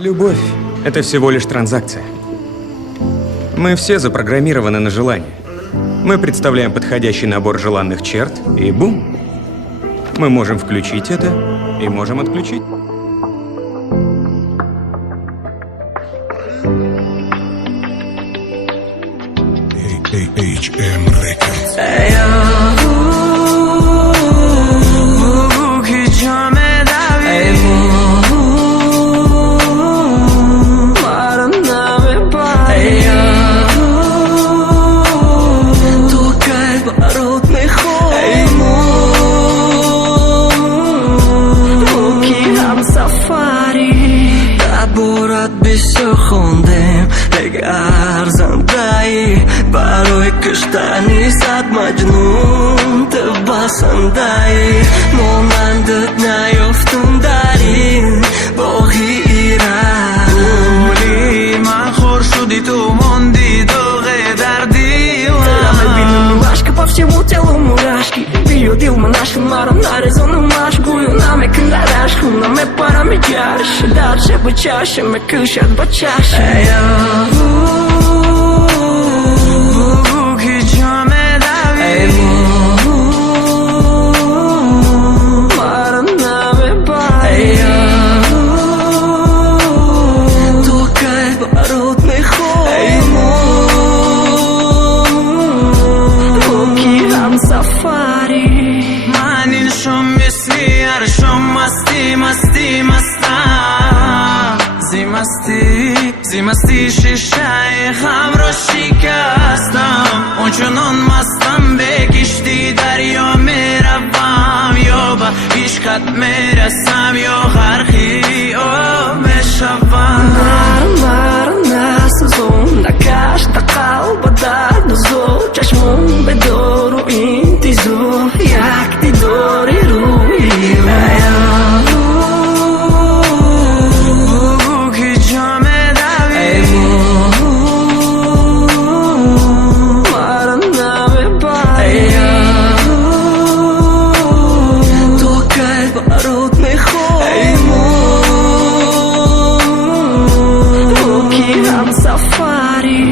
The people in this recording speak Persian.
Любовь – это всего лишь транзакция. Мы все запрограммированы на желание. Мы представляем подходящий набор желанных черт, и бум! Мы можем включить это и можем отключить. HM Records. برای کشتنی صد مجنون بسنده‌ای مانندت نیافتم در این باغی ایران گلی من خور شدی تو موندی دوغه در دیوان Ты бедная милашка, по всему телу мурашки Биодил монашка, маром нарезанную машкую Наме кнарашку, наме парамидяш Дальше бы чаще, мы кышат бы чаще زیمستی شیشه هم رو شکستم اونچنان مستم به کشتی دریا میروم یا به عشقت میرسم یا غرقی میشوم نسوزم نکشت قلب درد زو چشمون به دور و انتظار یک دیداری روی safari